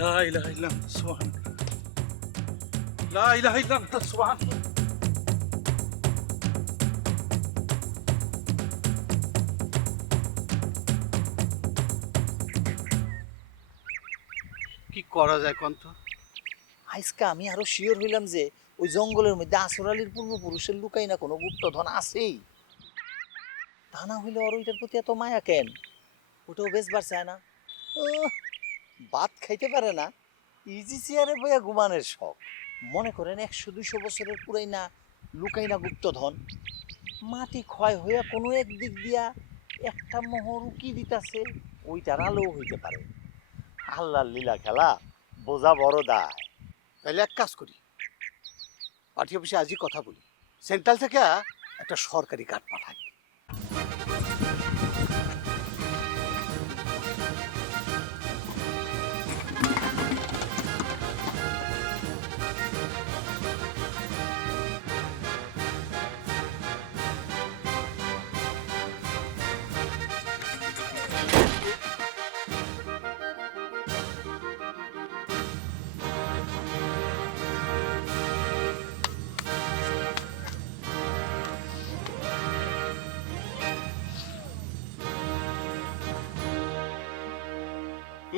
লা ইলাহা ইল্লাল্লাহ সুবহানাল্লাহ। লা ইলাহা ইল্লাল্লাহ সুবহানাল্লাহ। কি করা যায় কন্ত? আজকে আমি আরো শিওর হইলাম যে ওই জঙ্গলের মধ্যে আসর আলীর পূর্বপুরুষের লুকাই না কোনো গুপ্তধন আছেই। তা না হইলে ওর ওইটার প্রতি এত মায়া কেন? ওটাও বেচবার চায় না। উহ, ভাত খাইতে পারে না, ইজি চেয়ারে বইয়া ঘুমানের শখ। মনে করেন 100-200 বছরের পুরাই না লুকাই না গুপ্তধন, মাটি ক্ষয় হইয়া কোনো একদিক দিয়া একটা মোহর উকি দিতাছে, ওইটার আলো হইতে পারে। আল্লাহর লীলা খেলা, বোঝা বড় দায়। তাহলে এক কাজ করি, পার্টি অফিসে আজই কথা বলি, সেন্ট্রাল থেকে একটা সরকারি গার্ড পাঠাই।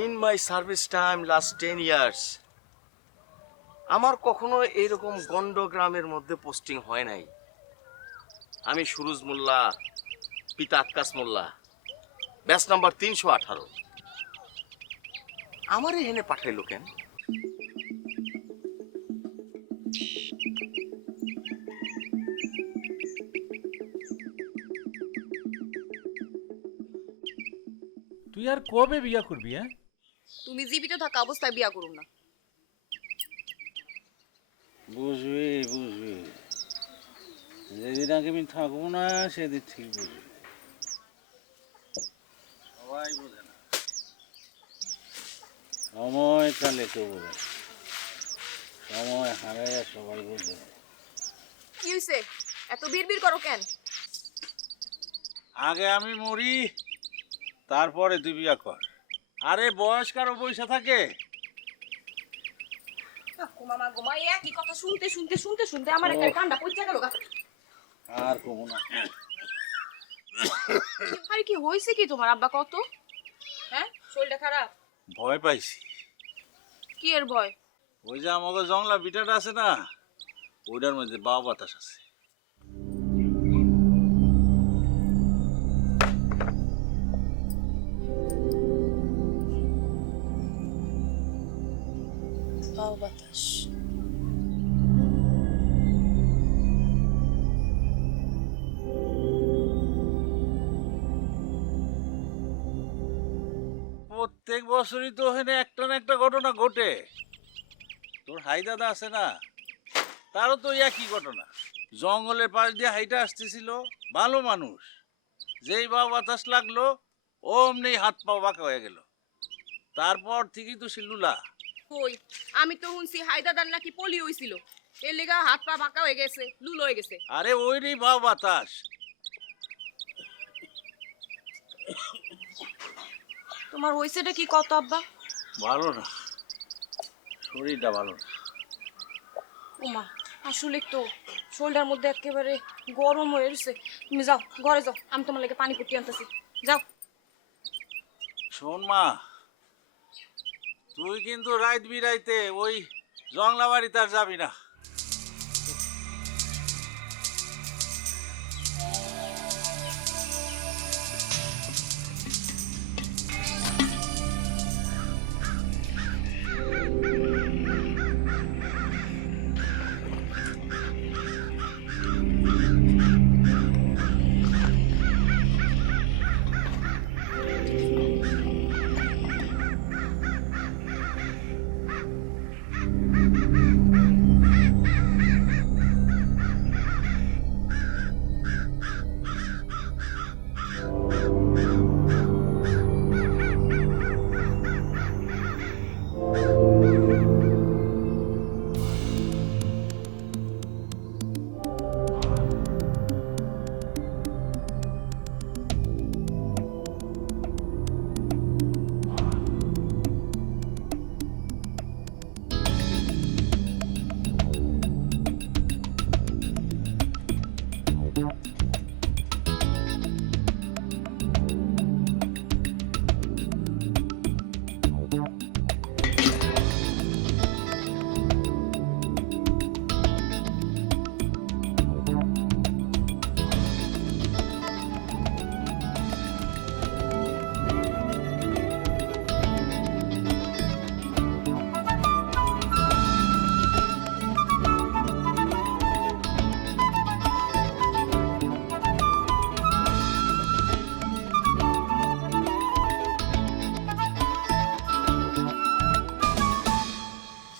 In my service time last 10 years আমার কখনো এইরকম গন্ড গ্রামের মধ্যে পোস্টিং হয় নাই। আমি সুরুজ মোল্লা, পিতা আক্কাস মোল্লা, ব্যাচ নাম্বার 318। আমারে এনে পাঠাইলো কেন? তুই আর কবে বিয়া করবি? হ্যাঁ, তুমি জীবিত থাকা অবস্থায় বিয়া করুন না। বুঝবি বুঝবি, যেদিন আগে আমি থাকবো না সেদিন ঠিক বুঝবি। সবাই বোঝে না, সময় কালে কেউ বোঝে না, সময় হারায় সবাই বোঝে। কি হইছে? এত বিড়বিড় করো কেন? আগে আমি মরি, তারপরে তুই বিয়া কর। আরে বয়স কারো পয়সা থাকে? মামা গোমা একই কথা শুনতে শুনতে শুনতে শুনতে আমার একটা কান্ডা পইচা গেল গা। আর কমু না। আরে কি হইছে কি তোমার আব্বা কত? হ্যাঁ, শরীরটা খারাপ? ভয় পাইছি। কি এর ভয়? ওই যে আমাকে জংলা বিটাটা আছে না, ওইটার মধ্যে বাও বাতাস আছে। বাও বাতাস। প্রত্যেক বছরই তো ওখানে একটা না একটা ঘটনা ঘটে। তোর হাই দাদা আছে না, তারও তো একই ঘটনা। জঙ্গলের পাশ দিয়ে হাইটা আসতেছিল, ভালো মানুষ, যেই বা বাতাস লাগলো অমনি হাত পা বাঁকা হয়ে গেল। তারপর থেকেই তো সিল্লুলা। কই, আমি তো শুনছি হায়দাদার নাকি পলি হইছিল, এর লেগা হাত পা বাঁকা হয়ে গেছে, লুল হয়ে গেছে। আরে ওইরই বা বাতাস। তোমার হইছেটা কি কত আব্বা? ভালো না, শরীরটা ভালো না। ওমা, আসলে তো শরীরের মধ্যে একেবারে গরম হয়ে গেছে। তুমি যাও ঘরে যাও, আমি তোমার লাগে পানি পুটি আনতেছি, যাও। শোন মা, তুই কিন্তু রাইত বিরাইতে ওই জংলা বাড়িতে আর যাবি না।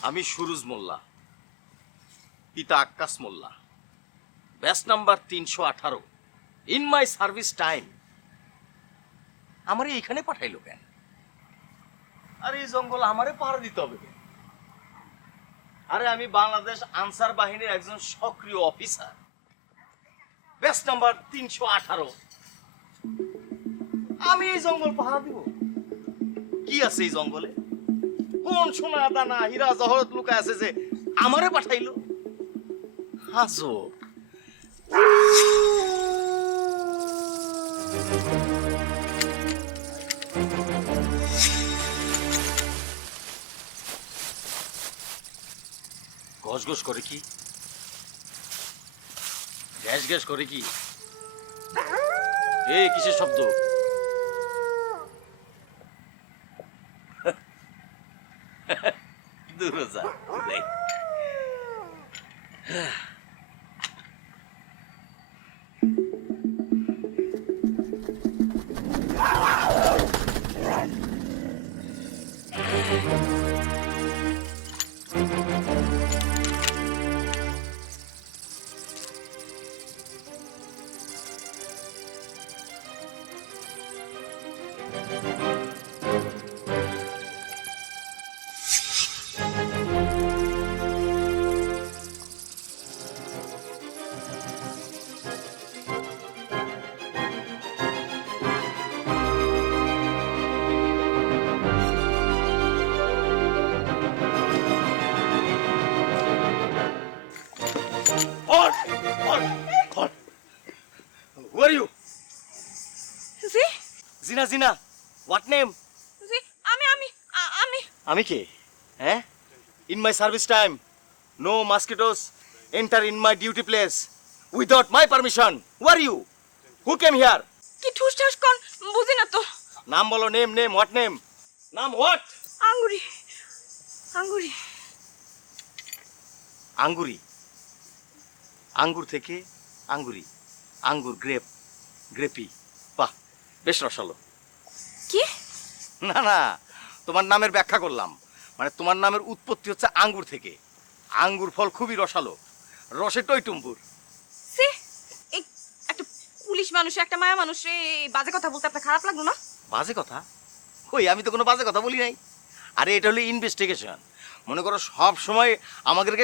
আমি সুরুজ মোল্লা, পিতা Akkas Molla, batch number 318, in my service time. আমারে এখানে পাঠাইলো কেন? আরে এই জঙ্গল আমারে পাহারা দিতে হবে কেন? আরে আমি বাংলাদেশ আনসার বাহিনীর একজন সক্রিয় অফিসার, ব্যাচ নাম্বার 318। আমি এই জঙ্গল পাহারা দিব? কি আছে এই জঙ্গলে? কোন সোনা দানা হীরা জহরত লুকায় আছে যে আমারে পাঠাইলো? হাজো গস গস করে কি? গ্যাস গ্যাস করে কি? এ কিসের শব্দ? দূরে যা, দেখ। Who are you? জি জিনা জিনা, what name? জি আমি আমি কে? হ্যাঁ? In my service time, no mosquitoes enter in my duty place without my permission. Who are you? Who came here? কি ঠুস ঠাস কোন বুঝি না তো। নাম বলো, name, what name? নাম what? আঙ্গুরি আঙ্গুরি আঙ্গুরি। আঙ্গুর থেকে আঙ্গুরি, আঙ্গুর, গ্রেপি। বাহ, বেশ রসালো। কি? না না, তোমার নামের ব্যাখ্যা করলাম। মানে তোমার নামের উৎপত্তি হচ্ছে আঙ্গুর থেকে। আঙ্গুর ফল খুবই রসালো, রসে টইটুম্বুর। সি এই একটা পুলিশ মানুষ একটা মায়া মানুষ এই বাজে কথা বলতে আপনার খারাপ লাগলো না? বাজে কথা? কই, আমি তো কোনো বাজে কথা বলি নাই। আরে এটা হলো ইনভেস্টিগেশন। মনে করো সব সময় আমাদেরকে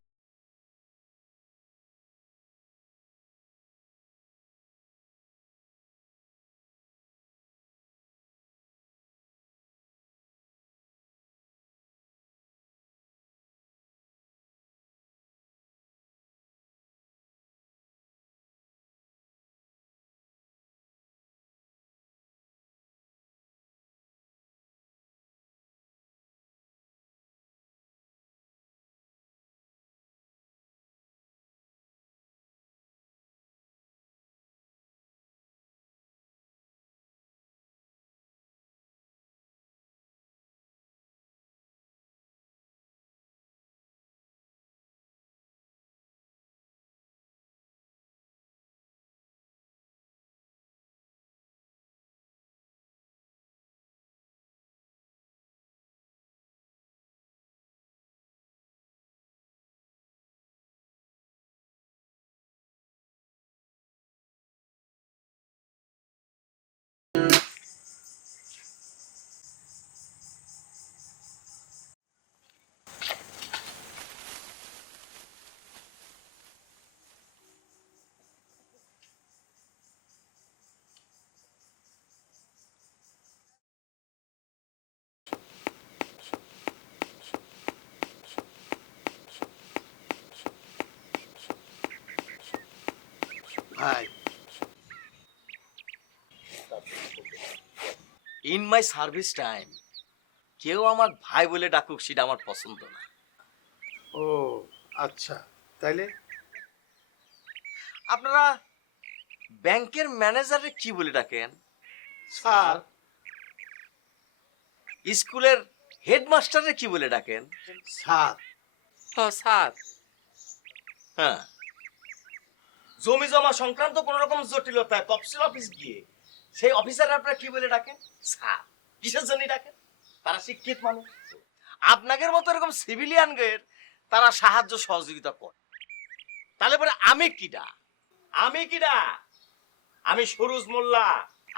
ভাই ইন মাই সার্ভিস টাইম কেউ আমার ভাই বলে ডাকুক, সেটা আমার পছন্দ না। ও আচ্ছা, তাইলে আপনারা ব্যাংকের ম্যানেজারে কি বলে ডাকেন? স্যার। স্কুলের হেডমাস্টারে কি বলে ডাকেন? স্যার। স্যার। হ্যাঁ, জমি জমা সংক্রান্ত কোন রকম জটিলতায় তফসিল অফিস গিয়ে সেই অফিসার আপনারা কি বলে ডাকেন? স্যার। কিসের জন্য ডাকেন? তারা শিক্ষিত মানুষ। আপনাদের মতো এরকম সিভিলিয়ানদের তারা সাহায্য সহযোগিতা করে। তাহলে পরে আমি কিডা? আমি সুরুজ মোল্লা,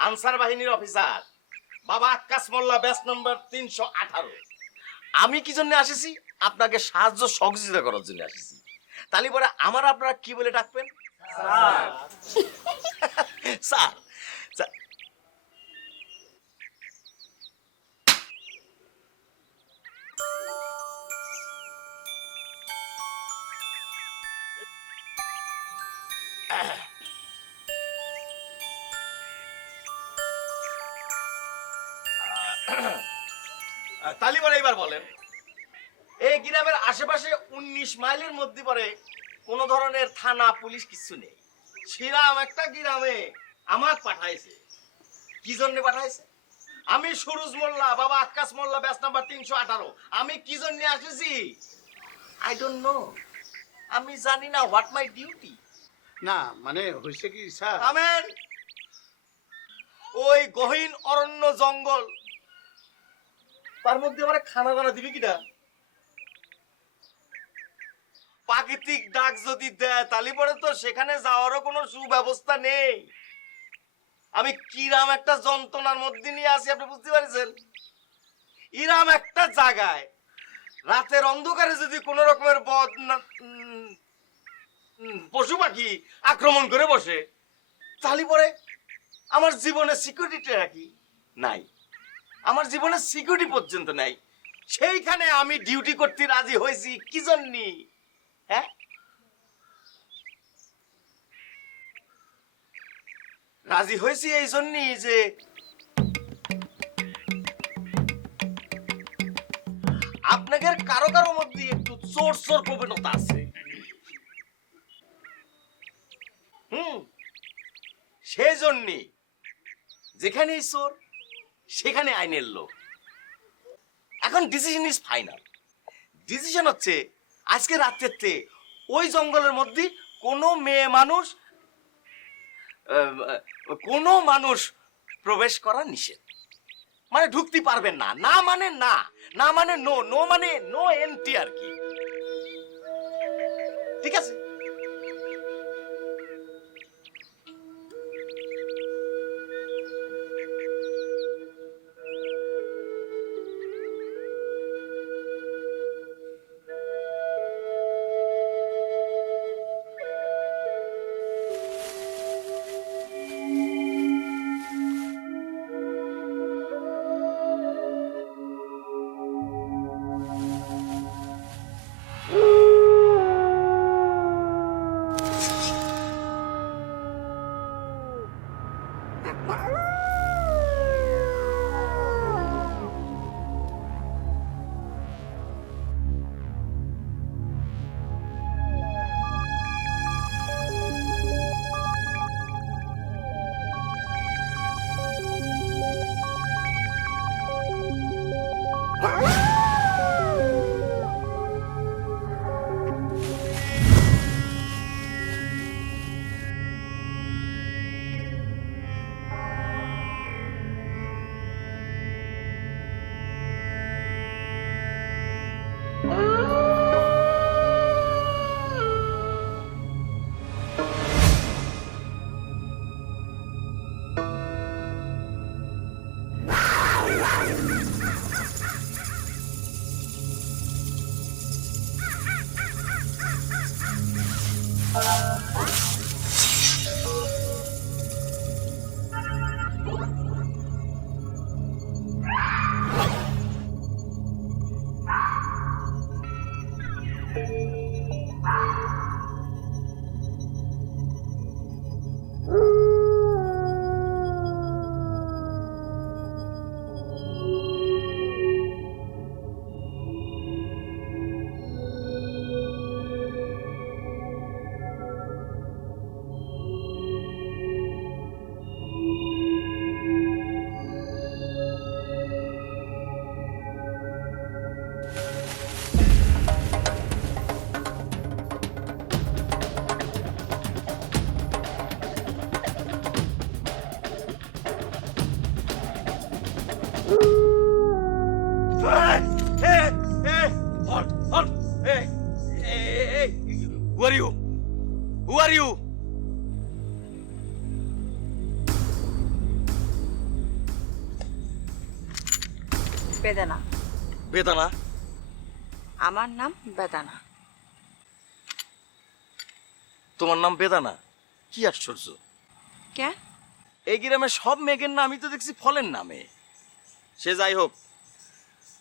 আনসার বাহিনীর অফিসার, বাবা আক্কাস মোল্লা, ব্যাচ নম্বর 318। আমি কি জন্য আসিছি? আপনাকে সাহায্য সহযোগিতা করার জন্য আসিছি। তাহলে পরে আমার আপনারা কি বলে ডাকবেন? স্যার। স্যার তালিবান এবার বলেন, এই গ্রামের আশেপাশে 19 মাইলের মধ্যে পরে কোন ধরনের থানা পুলিশ কিছু নেই। শ্রীরাম একটা গ্রামে আমাকে পাঠাইছে। কি জন্য পাঠাইছে? আমি সুরুজ মোল্লা, বাবা আক্কাস মোল্লা, ব্যাচ নাম্বার 318। আমি কি জন্য আসেছি? I don't know. আমি জানি না হোয়াট মাই ডিউটি। না মানে হয়েছে কি স্যার, আমেন। ওই গহীন অরণ্য জঙ্গল, তার মধ্যে আমার খানা দানা দিবি কিনা? প্রাকৃতিক ডাক যদি দেয় তাহলে পরে তো সেখানে যাওয়ারও কোনো সুব্যবস্থা নেই। আমি কিরাম একটা যন্ত্রণার মধ্যে নিয়ে আসি, আপনি বুঝতে পারছেন? ইরাম একটা জায়গায় রাতের অন্ধকারে যদি কোন রকমের পশু পাখি আক্রমণ করে বসে, তাহলে পরে আমার জীবনের সিকিউরিটি রাখি নাই, আমার জীবনের সিকিউরিটি পর্যন্ত নাই। সেইখানে আমি ডিউটি করতে রাজি হয়েছি কি জন্য? হ্যাঁ, রাজি হয়েছি এই জন্যই যে আপনাদের কারো কারো মধ্যে একটু চোর চোর প্রবণতা আছে। সেই জন্যই যেখানেই চোর সেখানে আইনের লোক। এখন ডিসিশন ইজ ফাইনাল। ডিসিশন হচ্ছে আজকে রাত্রেতে ওই জঙ্গলের মধ্যে কোনো মেয়ে মানুষ, কোনো মানুষ প্রবেশ করা নিষেধ। মানে ঢুকতে পারবেন না। না মানে না, না মানে নো, নো মানে নো এন্ট্রি আর কি। ঠিক আছে? Who are you? Who are you? বেদানা। বেদানা? আমার নাম বেদানা। তোমার নাম বেদানা? কি আশ্চর্য! কেন? এই গ্রামে সব মেঘের নামই তো দেখছি ফলের নামে। সে যাই হোক,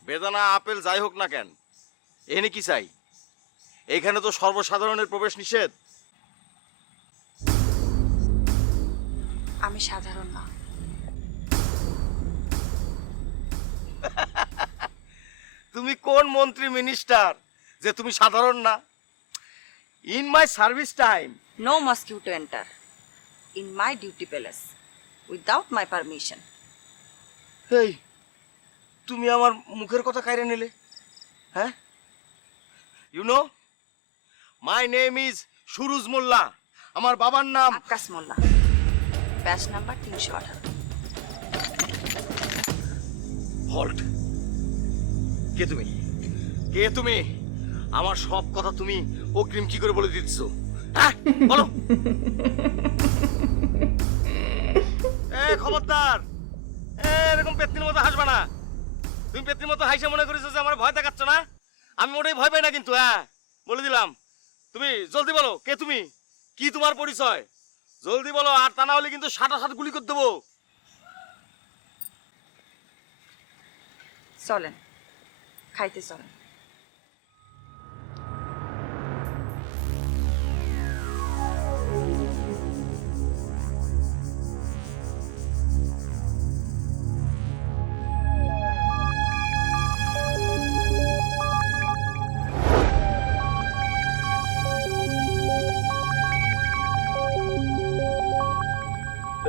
বেদানা আপেল যাই হোক না কেন, এনে কি চাই? এখানে তো সর্বসাধারণের প্রবেশ নিষেধ। আমি সাধারণ না। তুমি কোন মন্ত্রী মিনিস্টার যে তুমি সাধারণ না? In my service time No mosquito enter in my duty palace without my permission. এই তুমি আমার মুখের কথা কাইরে নিলে? হ্যাঁ, you know my name is Suruj Molla. আমার বাবার নাম Akash Molla, batch number 318। Halt. কে তুমি? কে তুমি? আমার সব কথা তুমি অগ্রিম কি করে বলে দিচ্ছ? হ্যাঁ বলো। খবরদার, এরকম পেত্নির মতো হাসবা না। তুমি পেত্নির মতো হাসে মনে করেছো যে আমার ভয় দেখাচ্ছ না? আমি মোটেই ভয় পাই না কিন্তু। হ্যাঁ বলে দিলাম। তুমি জলদি বলো, কে তুমি? কি তোমার পরিচয়? জলদি বলো, আর তা না হলে কিন্তু সাটা সাট গুলি করে দেবো। চলেন, খাইতে চলেন।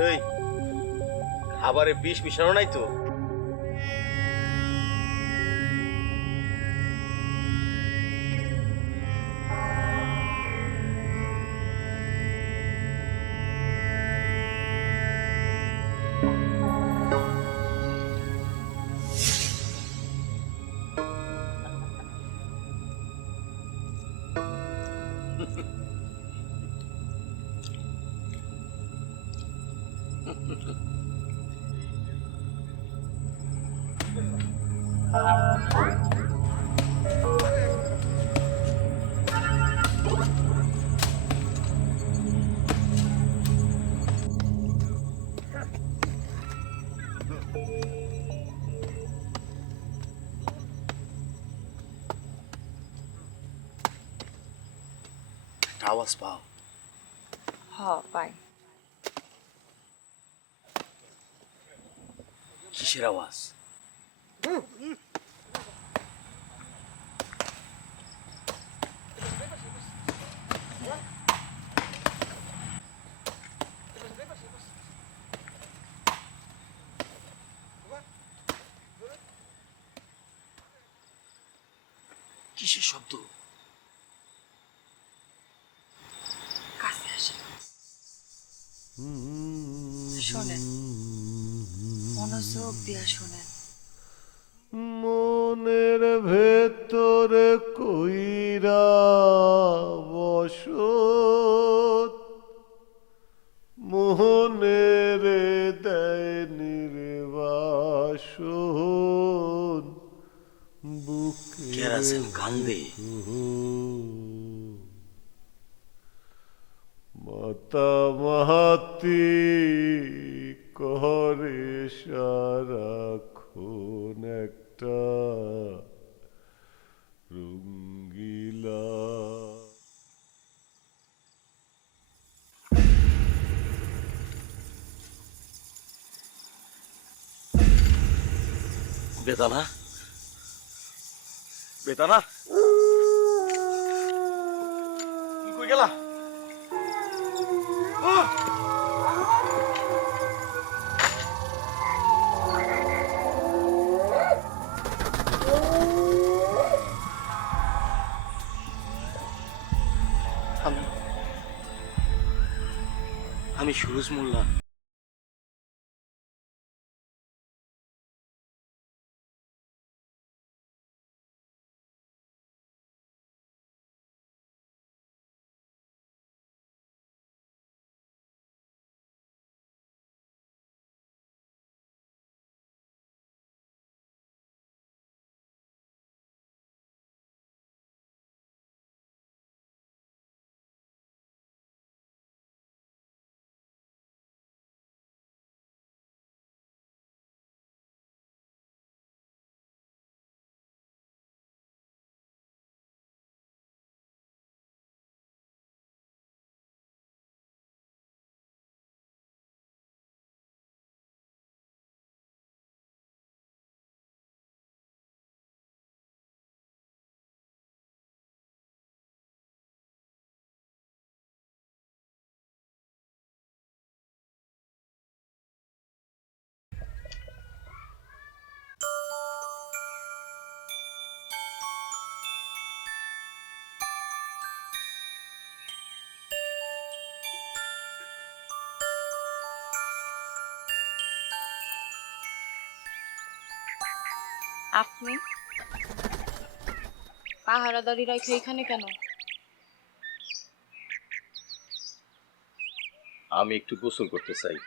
এই খাবারে বিষ মিশানো নাই তো? আওয়াজ পাও? হ পাই। কিসের আওয়াজ? কিসের শব্দ? কাছে আসেন, শোনেন, মনোযোগ দিয়া শোনেন। মনের ভেতরে কইরা বসত মোহনের দেয় নির্বাসন বুকে কেরাসিন কান্দে। মাতামাতি করে সারাক্ষণ একটা রঙ্গিলা। বেদানা, বেদানা তুমি কই গেলা? আমি সুরজ মোল্লা। আপনি পাহারাদারি রাখে এখানে কেন? আমি একটু গোসল করতে চাই।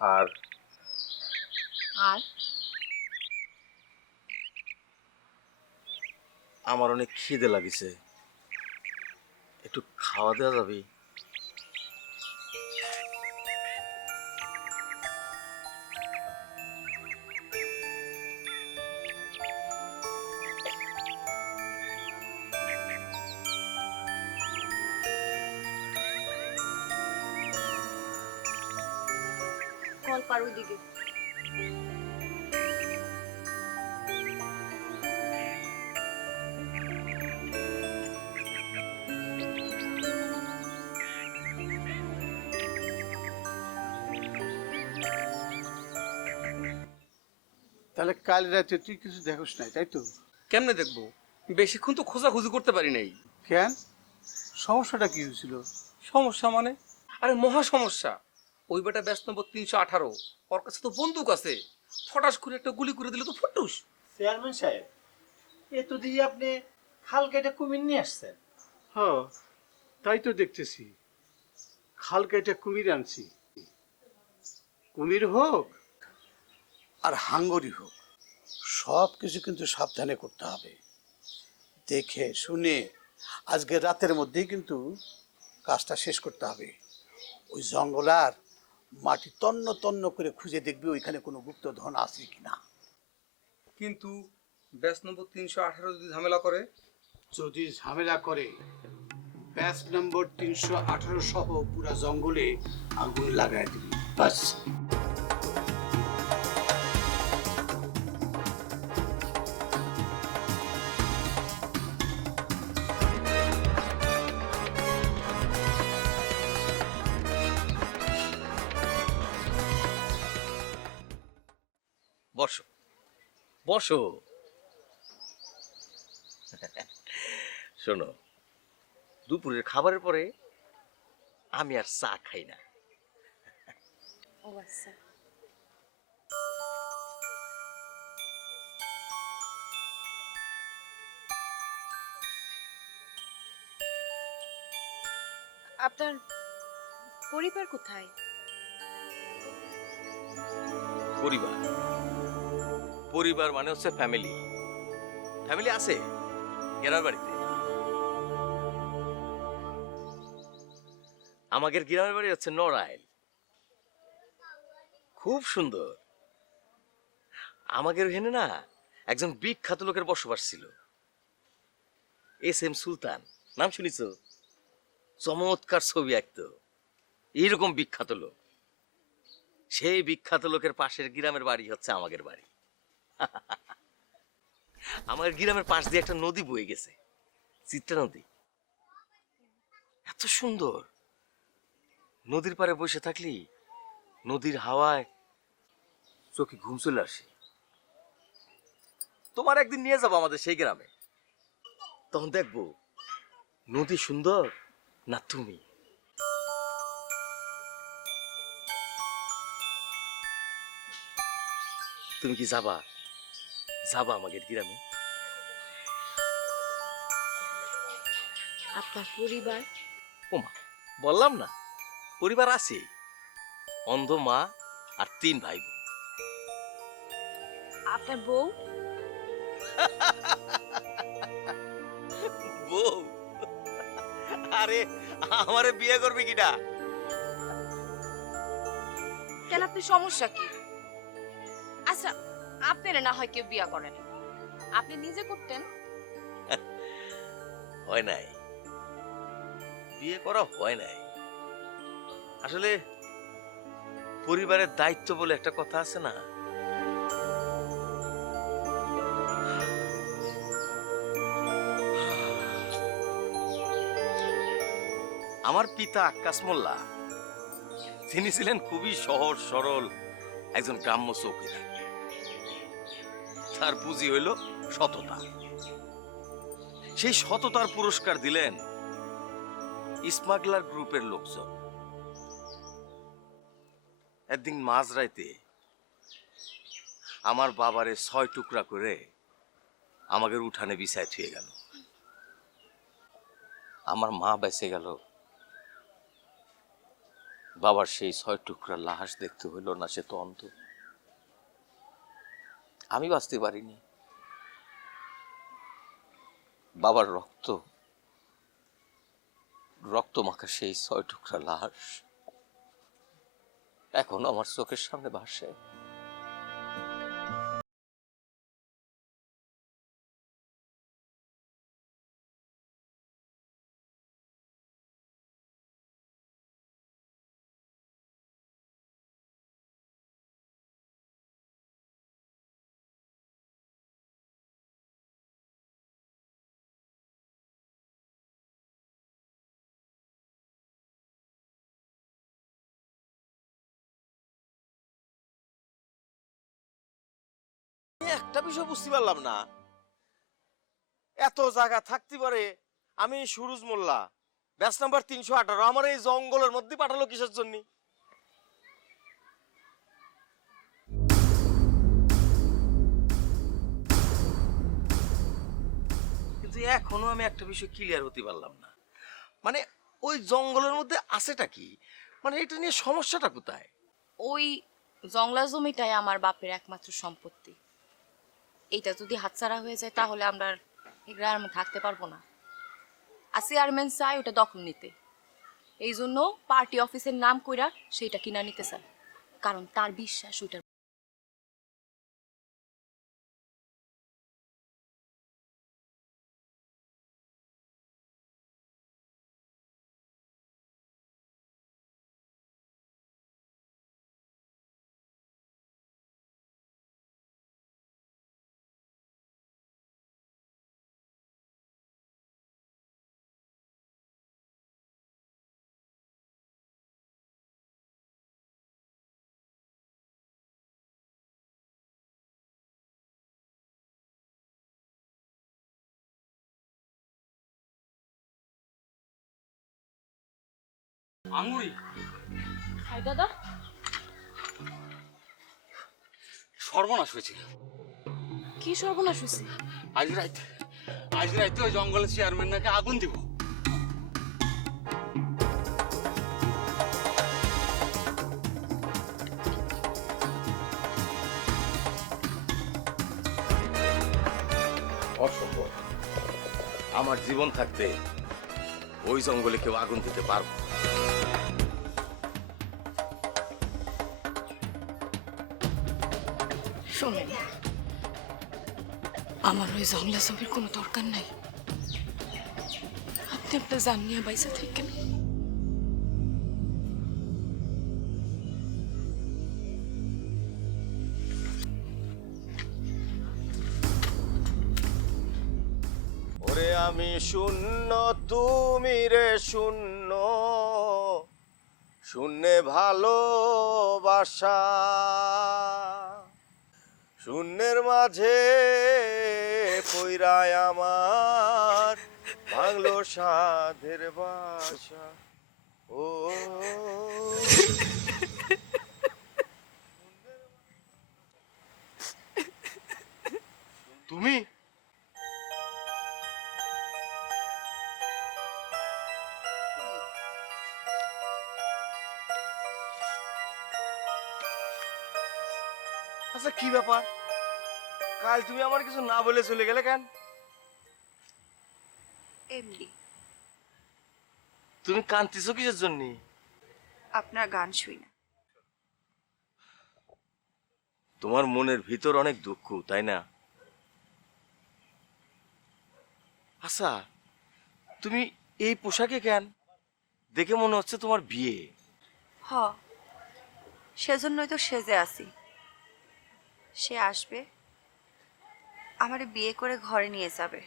আর আর আমার অনেক খিদে লাগিছে, একটু খাওয়া দেওয়া যাবে? কল পার ওইদিকে। তাহলে কাল রাতে তুই কিছু দেখোস নাই, তাই তো? কেমনে দেখবো? বেশিক্ষণ তো খোঁজাখুঁজি করতে পারি নাই। কেন, সমস্যাটা কি হয়েছিল? সমস্যা মানে? আরে মহা সমস্যা। ওই বেটা ব্যাস নম্বর 318, ওর কাছে তো বন্দুক আছে, ফটাস করে একটা গুলি করে দিলে তো ফুটুস। চেয়ারম্যান সাহেব, এ তো দিয়ে আপনি খাল কেটে কুমির নিয়ে আসছেন। হ্যাঁ, তাই তো দেখতেছি। খাল কেটে কুমির আনছি। কুমির হোক আর হাঙ্গরি হোক, সব কিছু কিন্তু সাবধানে করতে হবে, দেখে শুনে আজকে রাতের মধ্যেই কিন্তু কাজটা শেষ করতে হবে। ওই জঙ্গল আর মাটি তন্ন তন্ন করে খুঁজে দেখবি ওইখানে কোনো গুপ্তধন আছে কিনা। কিন্তু ব্যাস নম্বর 318 যদি ঝামেলা করে? যদি ঝামেলা করে, ব্যাচ নম্বর 318 সহ পুরা জঙ্গলে আগুন লাগাই দিবি, বাস। বসো বসো। শোনো, দুপুরের খাবারের পরে আমি আর চা খাই না। ও আচ্ছা। আপনার পরিবার কোথায়? পরিবার? পরিবার মানে হচ্ছে ফ্যামিলি। ফ্যামিলি আছে গ্রামের বাড়িতে। আমাদের গ্রামের বাড়ি হচ্ছে নড়াইল, খুব সুন্দর। আমাদের ওখানে না একজন বিখ্যাত লোকের বসবাস ছিল, SM সুলতান, নাম শুনিছ? চমৎকার ছবি আঁকতো, এইরকম বিখ্যাত লোক। সেই বিখ্যাত লোকের পাশের গ্রামের বাড়ি হচ্ছে আমাদের বাড়ি। আমার গ্রামের পাশ দিয়ে একটা নদী বয়ে গেছে, চিত্রা নদী। এত সুন্দর, নদীর পাড়ে বসে থাকলি নদীর হাওয়ায় চোখে ঘুম চলে আসে। তোমার একদিন নিয়ে যাবো আমাদের সেই গ্রামে, তখন দেখবো নদী সুন্দর না তুমি। তুমি কি যাবা? যাবা আমাদের গ্রামে? আপনার পরিবার? ওমা, বললাম না পরিবার আছে, অন্ধ মা আর 3 ভাই বোন। আপনার বউ? বউ? আরে আমারে বিয়ে করবে কিনা? কেন, আপনার সমস্যা কি? আচ্ছা, আপনার না হয় কেউ বিয়া করেন, আপনি নিজে করতেন। হয় নাই, বিয়ে করা হয় নাই। আসলে পরিবারের দায়িত্ব বলে একটা কথা আছে না। আমার পিতা আক্কাস মোল্লা, তিনি ছিলেন খুবই সহজ সরল একজন গ্রাম্য চৌকিদার। তার পুঁজি হইল সততা। সেই সততার পুরস্কার দিলেন স্মাগলার গ্রুপের লোকজন। একদিন মাঝরাইতে আমার বাবারে 6 টুকরা করে আমাদের উঠানে বিছায় থুয়ে গেল। আমার মা বেঁচে গেল, বাবার সেই 6 টুকরা লাশ দেখতে হইল না, সে তো অন্ধ। আমি বাঁচতে পারিনি। বাবার রক্ত রক্ত মাখা সেই 6 টুকরা লাশ এখন আমার চোখের সামনে ভাসে। একটা বিষয় বুঝতে পারলাম না, এত জায়গা থাকতে পারে আমি সুরজ মোল্লা ব্যাচ নাম্বার 318 আমার এই জঙ্গলের মধ্যে পাঠালো কিসের জন্য? কিন্তু এখনো আমি একটা বিষয় ক্লিয়ার হতে পারলাম না, মানে ওই জঙ্গলের মধ্যে আছেটা কি, মানে এটা নিয়ে সমস্যাটা কোথায়? ওই জংলা জমিটাই আমার বাপের একমাত্র সম্পত্তি। এইটা যদি হাতছাড়া হয়ে যায় তাহলে আমরা আর এই গ্রামে থাকতে পারবো না। আর চেয়ারম্যান চাই ওটা দখল নিতে, এই জন্য পার্টি অফিসের নাম কইরা সেইটা কিনা নিতে চায়, কারণ তার বিশ্বাস ওইটার। আঙুরি হাই দাদা, সর্বনাশ হয়েছে। কি সর্বনাশ হয়েছে? আজ রাইতে ওই জঙ্গলের চেয়ারম্যান নাকি আগুন দিব। অসম্ভব, আমার জীবন থাকতে ওই জঙ্গলে কেউ আগুন দিতে পারবো না। শোনেন, আমার ওই জংলা জমির কোনো দরকার নাই। আপনি আপনার জান নিয়ে বাইসা থাকেন। ওরে আমি শূন্য, তুমি রে শূন্য, শূন্যে ভালোবাসা, শূন্যের মাঝে পইরায় আমার ভাঙলো সাধের বাসা। ও তুমি আচ্ছা, কি ব্যাপার? কাল তুমি আমার কিছু না বলে চলে গেলে কেন? এমনি তুমি কাঁদতেছো কিসের জন্য? আপনার গান শুই না। তোমার মনের ভিতর অনেক দুঃখ, তাই না? আচ্ছা, তুমি এই পোশাকে কেন? দেখে মনে হচ্ছে তোমার বিয়ে। হ, সেজন্যই তো সেজে আছি। সে আসবে, আমারে বিয়ে করে ঘরে নিয়ে যাবে,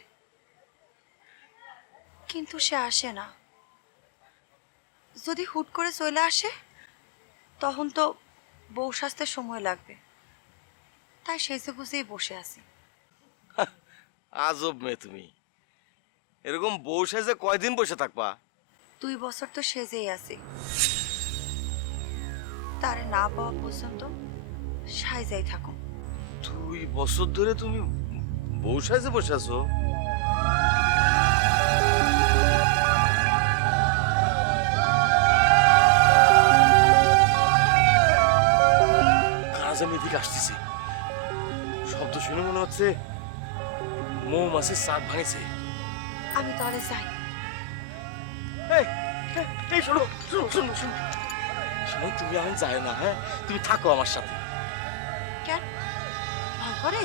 কিন্তু সে আসে না। যদি হুট করে চলে আসে তখন তো বউ সাজতে সময় লাগবে, তাই সেজে গুজেই বসে আছি। আজব মেয়ে তুমি, এরকম বউ সেজে কয়দিন বসে থাকবা? 2 বছর তো সেজেই আছি, তারে না পাওয়া পর্যন্ত সাইজাই থাকুন। 2 বছর ধরে তুমি বউ সাজে বসে আছো? কারা জানি এদিকে আসতেছে। শব্দ শুনে মনে হচ্ছে মৌমাছির চাক ভাঙেছে। আমি তাহলে যাই। এই এই, এই শোনো শোনো শোনো শোনো শোনো, তুমি এখন যায় না, হ্যাঁ? তুমি থাকো আমার সাথে। কেন, ভয় করে?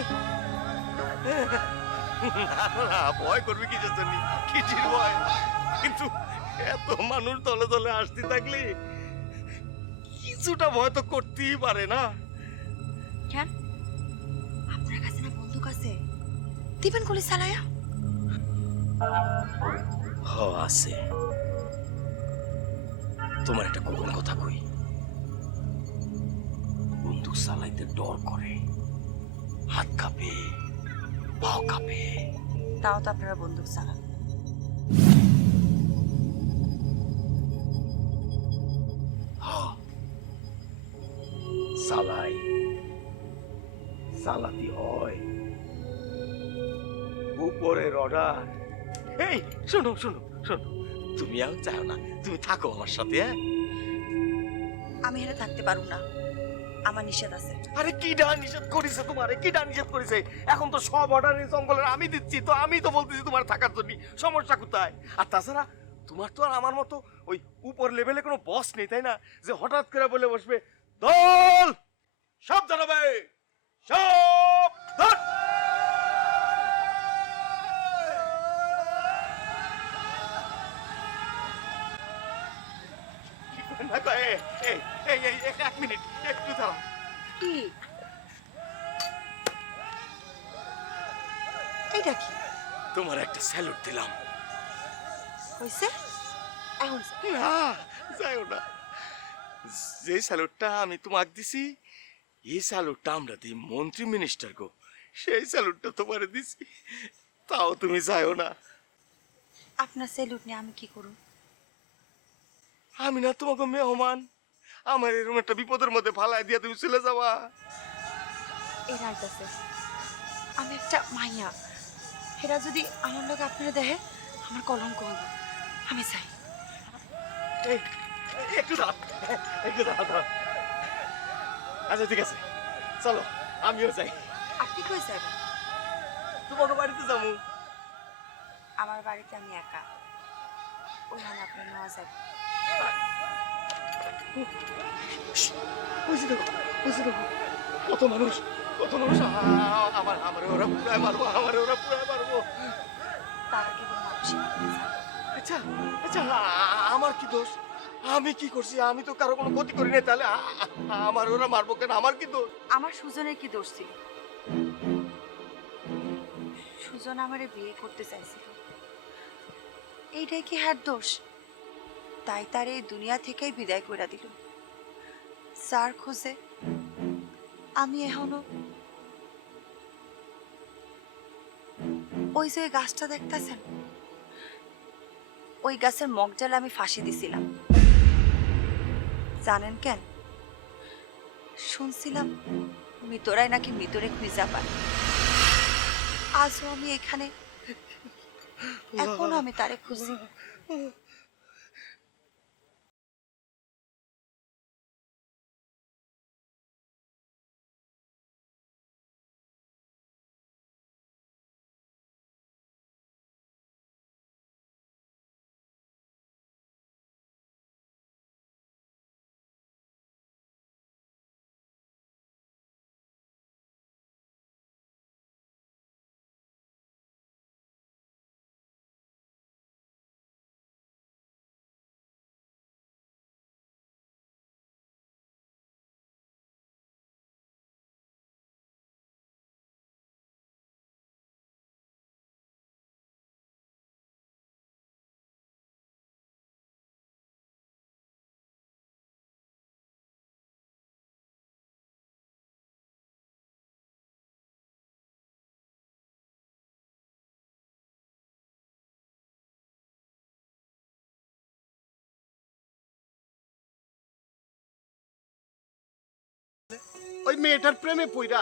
না, ভয় করবে কিসের জন্য? কিসের ভয়? কিন্তু এত মানুষ দলে দলে আসতে থাকলে কিছুটা ভয় তো করতেই পারে না? কেন, আপনার কাছে না বন্দুক আছে? দিবেন গুলি চালায়া? হ, আছে। তোমার একটা গোপন কথা কই। বন্দুক চালাইতে ডর করে, হাত কাঁপে, পাও কাঁপে। তাও তো আপনারা বন্দুক চালান। চালাই, চালাতে হয়। উপরের অর্ডার। এই শোনো শোনো শোনো, তুমি আর চাও না, তুমি থাকো আমার সাথে, হ্যাঁ? আমি এখানে থাকতে পারবো না, আমার নিষেধ আছে। আরে কি ডা নিষেধ করেছে তোমারে? কি ডা নিষেধ করেছে? এখন তো সব অর্ডার এই জঙ্গলের আমি দিচ্ছি, তো আমি তো বলতেছি তোমার থাকার জন্য। সমস্যা কোথায়? আর তাছাড়া তোমার তো আর আমার মতো ওই উপর লেভেলে কোনো বস নেই, তাই না? যে হঠাৎ করে বলে বসবে, দল সব জানাবে, সব ধর। এক মিনিট, একটু দাঁড়াও। কি এইটা? কি তোমার একটা স্যালুট দিলাম। হয়েছে? এখন না, যাইও না। যে স্যালুটটা আমি তোমাকে দিছি, এই স্যালুটটা আমরা দিই মন্ত্রী মিনিস্টার গো। সেই স্যালুটটা তোমারে দিছি, তাও তুমি যাইও না। আপনার সেলুট নিয়ে আমি কি করুন? আমি না তোমাকে মেহমান? আমার এরকম একটা বিপদের মধ্যে ফালাই দিয়া তুমি চলে যাবা? এই রাইতাছে আমি একটা মাইয়া, এরা যদি আমার লোক আপনারা দেখে আমার কলঙ্ক হলো। আমি চাই। এই, একটু দাঁড়াও, একটু দাঁড়াও। আচ্ছা ঠিক আছে, চলো আমিও যাই। আপনি কই যাবেন? তোমাকে বাড়িতে যাবো। আমার বাড়িতে আমি একা, ওইখানে আপনার নেওয়া যাবে। বুঝে দেখো, বুঝে দেখো, কত মানুষ, কত মানুষ। আমার ওরা পুরায় মারবো, আমার ওরা পুরায় মারবো। তারা কেবল মানুষই মারতে চায়। আচ্ছা আচ্ছা, আমার কি দোষ? আমি কি করছি? আমি তো কারো কোনো ক্ষতি করি নাই, তাহলে আমার ওরা মারবো কেন? আমার কি দোষ? আমার সুজনের কি দোষ ছিল? সুজন আমারে বিয়ে করতে চাইছিল, এইটাই কি হ্যার দোষ? তাই তার এই দুনিয়া থেকেই বিদায় করে দিল। যার খোঁজে আমি এখনো ওই যে ওই গাছটা দেখতেছেন, ওই গাছের মগডালে আমি ফাঁসি দিছিলাম। জানেন কেন? শুনছিলাম মৃতরাই নাকি মৃতরে খুঁজা পায়। আজও আমি এখানে, এখনো আমি তারে খুঁজি। ওই মেয়েটার প্রেমে পইরা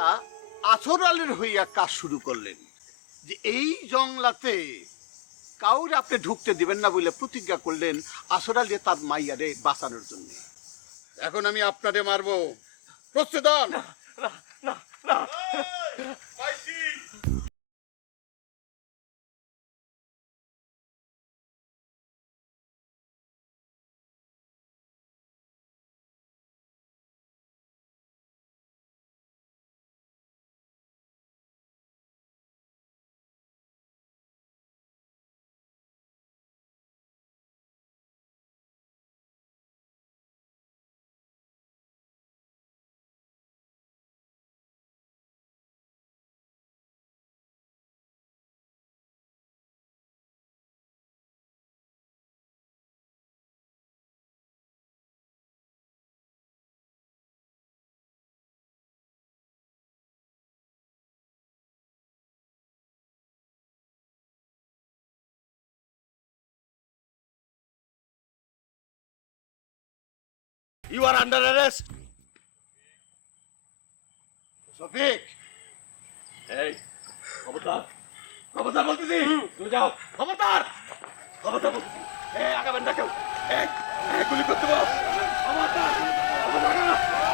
আসর আলীর হইয়া কাজ শুরু করলেন যে এই জংলাতে কাউরে আপনি ঢুকতে দিবেন না বলে প্রতিজ্ঞা করলেন আসর আলী তার মাইয়ারে বাঁচানোর জন্য। এখন আমি আপনারে মারবো, প্রস্তুত হন। You are under arrest. Shafiq, এই খবরদার, খবরদার বলতেছি, তুমি যাও, খবরদার, খবরদার বলতেছি, আগাবেন না কেউ, গুলি করতে পারো, খবরদার, খবরদার।